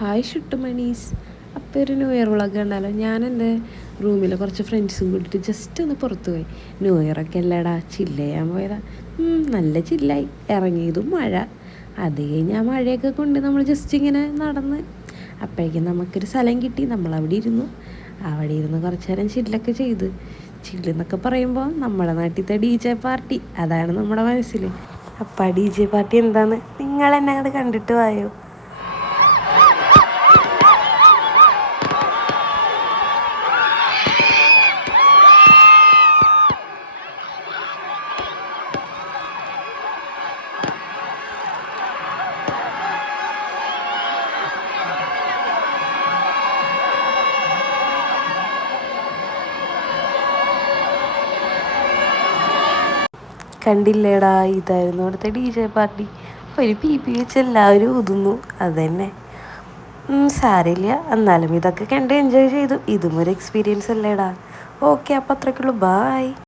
Hi ഷുട്ടുമണീസ്. അപ്പോൾ ഒരു new year vlog കണ്ടാലോ. ഞാൻ എൻ്റെ റൂമിൽ കുറച്ച് ഫ്രണ്ട്സും കൂടിയിട്ട് ജസ്റ്റ് ഒന്ന് പുറത്ത് പോയി. ന്യൂ ഇയറൊക്കെ അല്ലേടാ, ചില്ല് ചെയ്യാൻ പോയതാ. നല്ല ചില്ലായി. ഇറങ്ങിയതും മഴ. അത് കഴിഞ്ഞ് ആ മഴയൊക്കെ കൊണ്ട് നമ്മൾ ജസ്റ്റ് ഇങ്ങനെ നടന്ന് അപ്പോഴേക്കും നമുക്കൊരു സ്ഥലം കിട്ടി. നമ്മളവിടെ ഇരുന്നു. അവിടെ ഇരുന്ന് കുറച്ച് നേരം ചില്ലൊക്കെ ചെയ്ത്. ചില്ലെന്നൊക്കെ പറയുമ്പോൾ നമ്മുടെ നാട്ടിലത്തെ DJ പാർട്ടി അതാണ് നമ്മുടെ മനസ്സിൽ. അപ്പം ആ DJ പാർട്ടി എന്താണെന്ന് നിങ്ങൾ എന്നെ അങ്ങോട്ട് കണ്ടിട്ട് വായോ. കണ്ടില്ലേടാ, ഇതായിരുന്നു അവിടുത്തെ DJ പാർട്ടി. ഒരു PP വെച്ച് എല്ലാവരും ഊതുന്നു. അതുതന്നെ സാരമില്ല, എന്നാലും ഇതൊക്കെ കണ്ട് എൻജോയ് ചെയ്തു. ഇതും ഒരു എക്സ്പീരിയൻസ് അല്ലേടാ. ഓക്കെ, അപ്പം അത്രയ്ക്കുള്ളൂ. ബായ്.